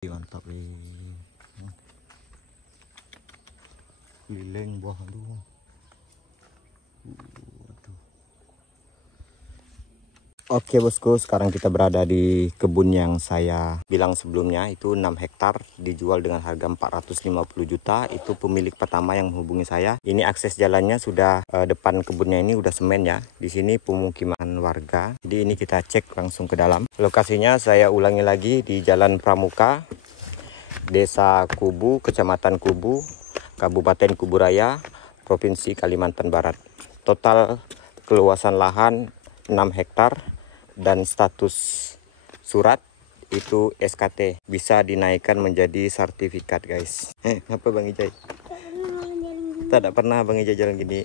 Mantap nih. Lileng buah lu. Oke bosku, sekarang kita berada di kebun yang saya bilang sebelumnya, itu 6 hektar dijual dengan harga 450 juta. Itu pemilik pertama yang menghubungi saya. Ini akses jalannya sudah depan kebunnya ini udah semen ya. Di sini pemukiman warga. Jadi ini kita cek langsung ke dalam. Lokasinya saya ulangi lagi di Jalan Pramuka, Desa Kubu, Kecamatan Kubu, Kabupaten Kuburaya, Provinsi Kalimantan Barat. Total keluasan lahan 6 hektar dan status surat itu SKT, bisa dinaikkan menjadi sertifikat guys. Apa Bang Ijay? Tak pernah Bang Ijay jalan gini.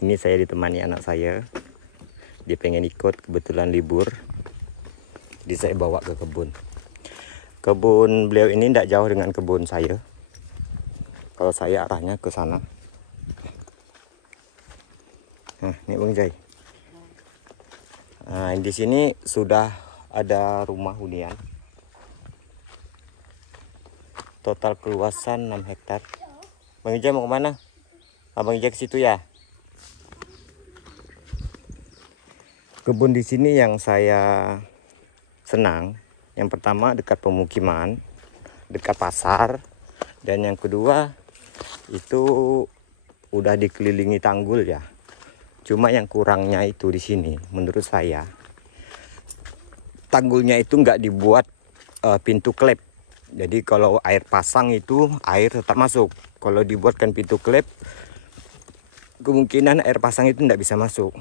Ini saya ditemani anak saya, dia pengen ikut, kebetulan libur, jadi saya bawa ke kebun. Kebun beliau ini tidak jauh dengan kebun saya. Kalau saya arahnya ke sana. Nah, ini Bang Jai. Nah, di sini sudah ada rumah hunian. Total keluasan 6 hektar. Bang Jai mau kemana? Abang Jai ke situ ya. Kebun di sini yang saya senang, yang pertama dekat pemukiman, dekat pasar, dan yang kedua itu udah dikelilingi tanggul ya. Cuma yang kurangnya itu di sini menurut saya, tanggulnya itu nggak dibuat pintu klep. Jadi kalau air pasang itu air tetap masuk. Kalau dibuatkan pintu klep, kemungkinan air pasang itu nggak bisa masuk.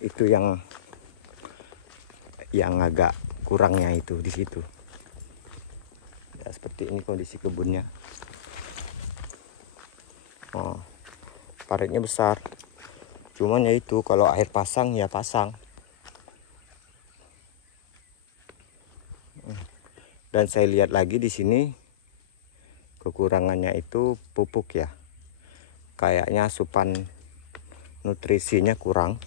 Itu yang agak kurangnya itu di situ. Ya, seperti ini kondisi kebunnya. Oh, paritnya besar. Cuman ya itu, kalau air pasang ya pasang. Dan saya lihat lagi di sini kekurangannya itu pupuk ya. Kayaknya asupan nutrisinya kurang.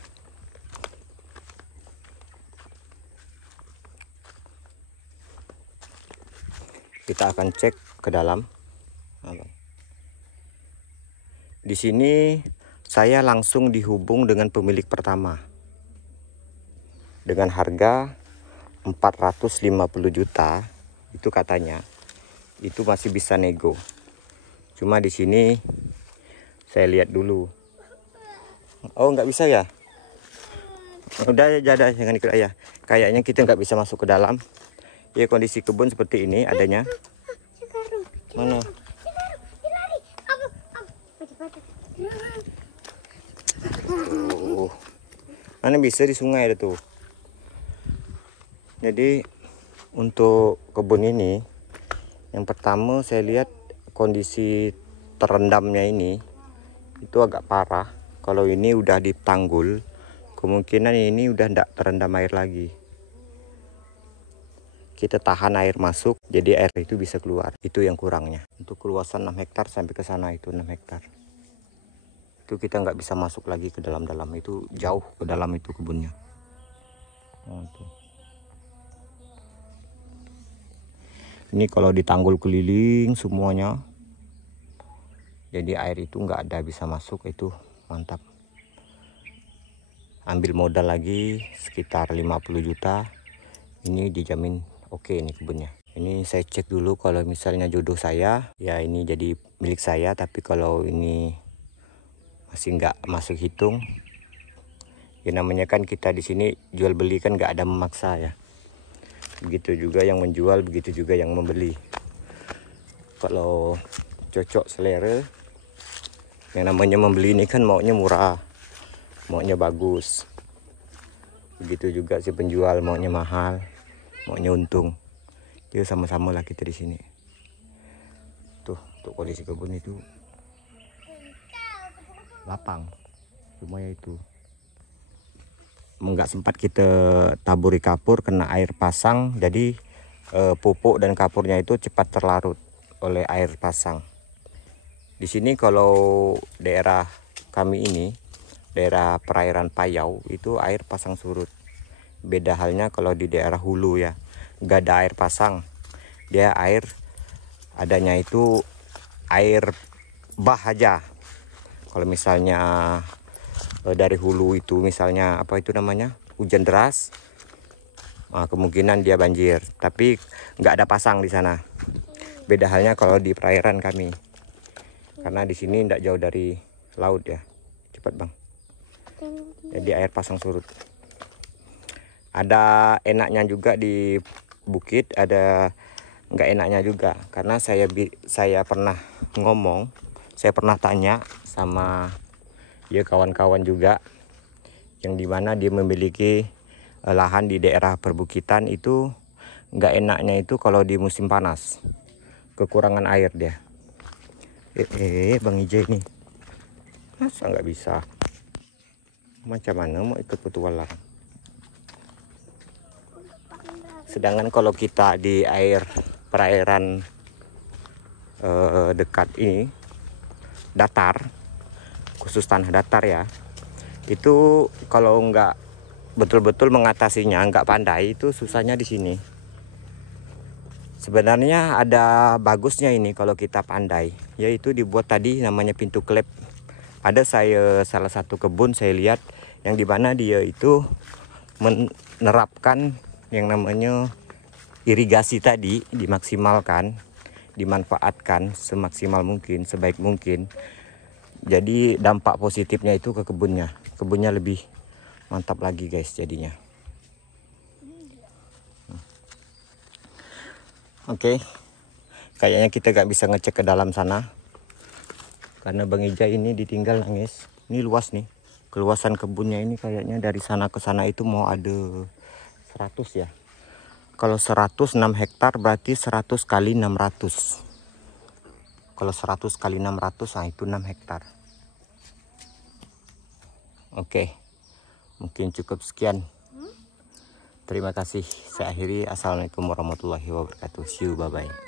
Kita akan cek ke dalam. Di sini saya langsung dihubung dengan pemilik pertama dengan harga 450 juta. Itu katanya itu masih bisa nego. Cuma di sini saya lihat dulu. Oh, nggak bisa ya? Udah jangan ikut ayah. Kayaknya kita nggak bisa masuk ke dalam. Ya, kondisi kebun seperti ini adanya. Mana? Mana bisa di sungai ada tuh. Jadi untuk kebun ini, yang pertama saya lihat kondisi terendamnya ini itu agak parah. Kalau ini udah ditanggul, kemungkinan ini udah tidak terendam air lagi. Kita tahan air masuk, jadi air itu bisa keluar. Itu yang kurangnya. Untuk keluasan 6 hektar sampai ke sana itu 6 hektar. Itu kita nggak bisa masuk lagi ke dalam-dalam, itu jauh ke dalam itu kebunnya. Nah, tuh. Ini kalau ditanggul keliling semuanya, jadi air itu nggak ada bisa masuk, itu mantap. Ambil modal lagi sekitar 50 juta, ini dijamin oke ini kebunnya. Ini saya cek dulu, kalau misalnya jodoh saya ya ini jadi milik saya. Tapi kalau ini masih nggak masuk hitung, ya namanya kan kita di sini jual beli kan nggak ada memaksa ya. Begitu juga yang menjual, begitu juga yang membeli. Kalau cocok selera, yang namanya membeli ini kan maunya murah, maunya bagus. Begitu juga si penjual maunya mahal, maunya untung. Jadi sama-sama lah kita di sini. Tuh, untuk kondisi kebun itu lapang. Cuma ya itu nggak sempat kita taburi kapur, kena air pasang, jadi pupuk dan kapurnya itu cepat terlarut oleh air pasang. Di sini kalau daerah kami ini, daerah perairan Payau, itu air pasang surut. Beda halnya kalau di daerah hulu ya. nggak ada air pasang. Dia adanya itu air bah aja. Kalau misalnya dari hulu itu misalnya apa itu namanya hujan deras, kemungkinan dia banjir. Tapi nggak ada pasang di sana. Beda halnya kalau di perairan kami, karena di sini tidak jauh dari laut ya. Cepat bang. Jadi air pasang surut. Ada enaknya juga di bukit, ada nggak enaknya juga. Karena saya pernah ngomong, saya pernah tanya sama ya kawan-kawan juga, yang dimana dia memiliki lahan di daerah perbukitan. Itu nggak enaknya itu kalau di musim panas, kekurangan air dia. Bang Ijay ini masa nggak bisa, macam mana mau ikut petualang. Sedangkan kalau kita di perairan dekat ini datar, khusus tanah datar ya, itu kalau nggak betul-betul mengatasinya, nggak pandai, itu susahnya di sini. Sebenarnya ada bagusnya ini kalau kita pandai, yaitu dibuat tadi namanya pintu klep. Ada salah satu kebun saya lihat yang dimana dia itu menerapkan yang namanya irigasi tadi, dimaksimalkan, dimanfaatkan semaksimal mungkin, sebaik mungkin. Jadi dampak positifnya itu ke kebunnya lebih mantap lagi guys jadinya. Oke, kayaknya kita gak bisa ngecek ke dalam sana karena Bang Ijay ini ditinggal nangis. Ini luas nih, keluasan kebunnya ini kayaknya dari sana ke sana itu mau ada 100 ya. Kalau 106 hektar berarti 100 kali 600. Kalau 100 kali 600, nah itu 6 hektar. Oke, mungkin cukup sekian. Terima kasih. Saya akhiri. Assalamualaikum warahmatullahi wabarakatuh. See you, bye-bye.